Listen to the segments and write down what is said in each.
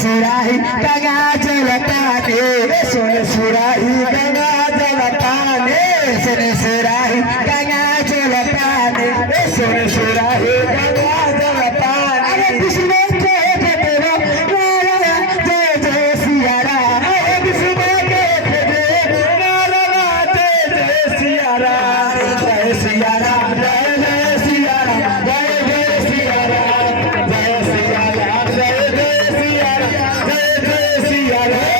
सुराही गंगा जल पाने सुन सुराही गंगा जल पाने सुन सुराही गंगा जल पाने सुन सुराही गंगा जल पाने विष्णु के तेरा नारा जय जय सिया राम विष्णु के तेरा नारा जय जय सिया राम जय सिया राम जय जय सिया राम जय जय सिया राम जय सिया राम जय जय सिया राम जय जय सिया राम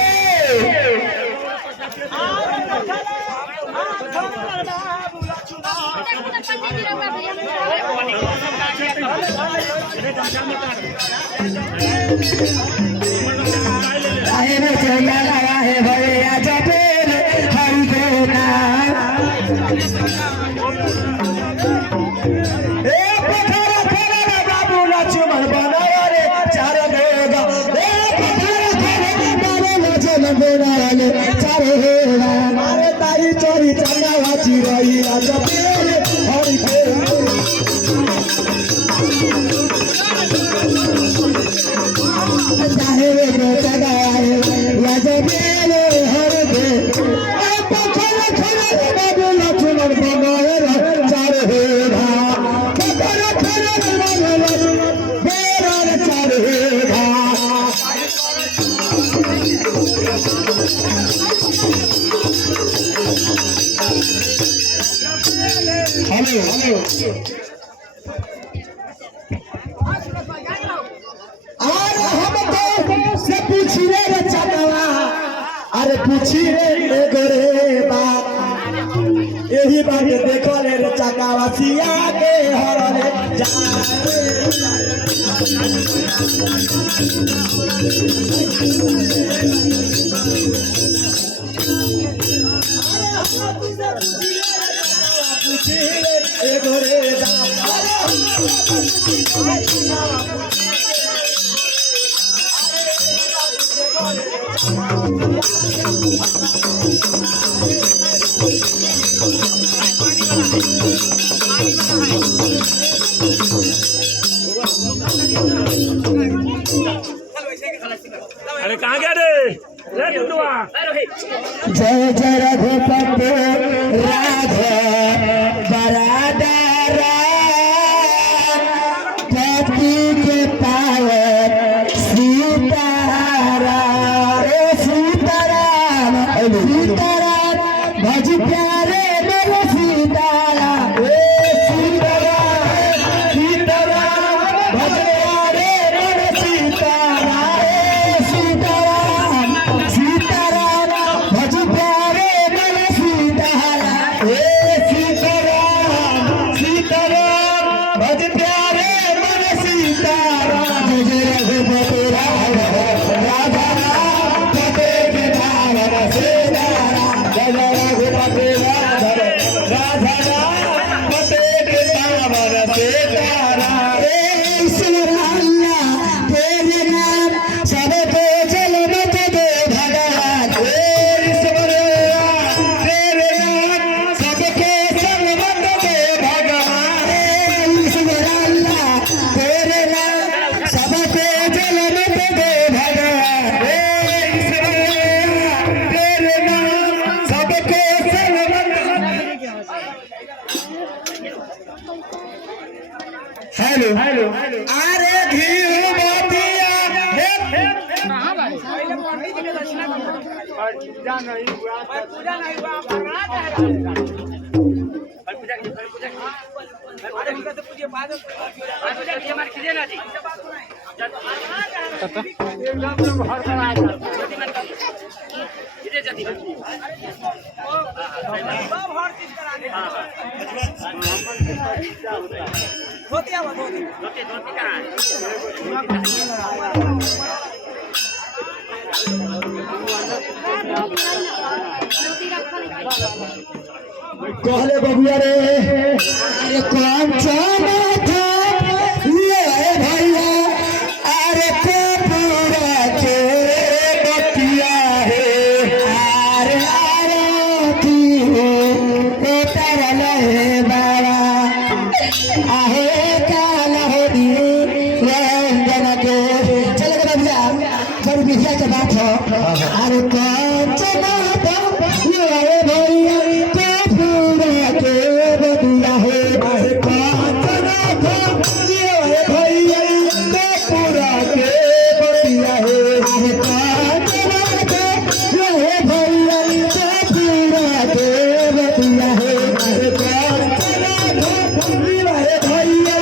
आहे में चला लगा है भैया जपेल हरि के नाम ए पथरा पथरा बाबू लक्ष्मण बनाया रे चार देगा ए पथरा पथरा बाबू लक्ष्मण बनाया रे चार देगा मारे ताई चोरी चंगा वाची रही जपेल हरि के चाहे रे चगाए या जबेल हर दे ए पथरा पथरा बाबू लक्ष्मण बनाया रे चार देगा पथरा पथरा बाबू लक्ष्मण बनाया रे चार देगा हेलो और हम तो से पूछी रे चटवा अरे पूछी रे गोरे बात यही बात देखो रे चकावा सिया के हरले पूछी रे गोरे बात अरे कहाँ गया रे टुटुआ जय जय रघुपति राधे बरादर पति के पावे सीताराम सीताराम सीताराम भज प्यारे मेरे सीताराम सीताराम सीताराम भज प्यारे मेरे सीताराम सीताराम सीताराम भज प्यारे मेरे सीताराम सीताराम सीताराम भज प्यारे मेरे सीताराम जय रघुपति राघव राधा राम पते के नाम सीताराम जय रघुपति राघव राधा राम पते के नाम सीताराम ईश्वर अल्लाह तेरे नाम सब पे जल मत दे भगवान ईश्वर अल्लाह तेरे नाम सबके संग मत दे भगवान ईश्वर अल्लाह तेरे नाम सब पे जल मत दे भगवान ईश्वर अल्लाह तेरे नाम सबके संग मत हेलो हेलो अरे घी बातिया पूजा नहीं हुआ कहले बबुआ रे अरे कौन चाना था ये भैया अरे पूरा के बतिया है अरे आरती उतर ले बाबा आहे काल होनी रंजन के चल के बबुआ माता ये आए भैया तो पूरा के बतिया है कांचनाथ ये आए भैया तो पूरा के बतिया है कांचनाथ ये आए भैया तो पूरा के बतिया है कांचनाथ ये आए भैया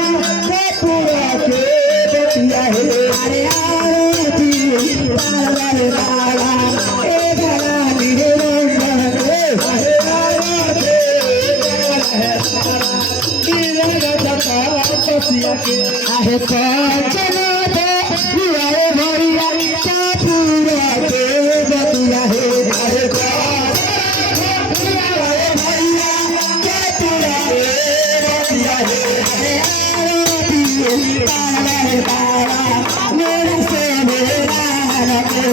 तो पूरा के बतिया है अरे आरती तारा तारा ए तारा निरंजन अरे आरती आहे कांचनाथ ये भैया का पूरा के बतिया है आहे कांचनाथ ये भैया का पूरा के बतिया है अरे आरती तारा तारा मेरे से मेरा आरती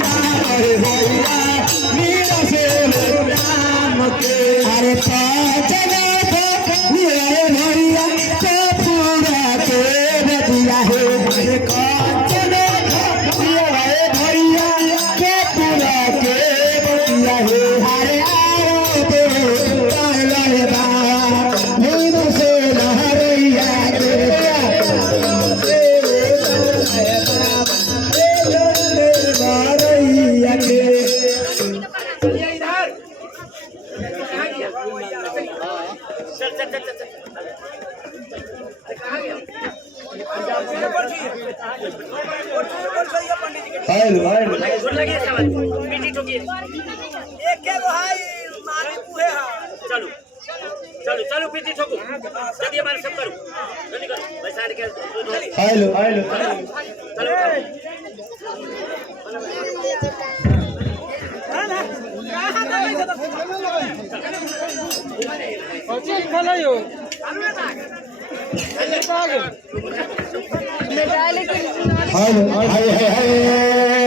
तारा भैया मेरा से मेरा अरे कांचनाथ ये भैया का पूरा के बतिया है अरे कांचनाथ ये भैया का पूरा के बतिया है अरे आरती तारा मेरे से लहरिया के लहरिया के चलिए इधर कहाँ गया चल चल चल चल कहाँ गया हेलो सुन लगी सवाल पीटी ठोकी एक के भाई मारी पूहे हां चलो चलो चलो पीटी ठोको जब ये मारे सब करो जल्दी करो बैसाड़ के हेलो चलो हेलो हाय हाय हाय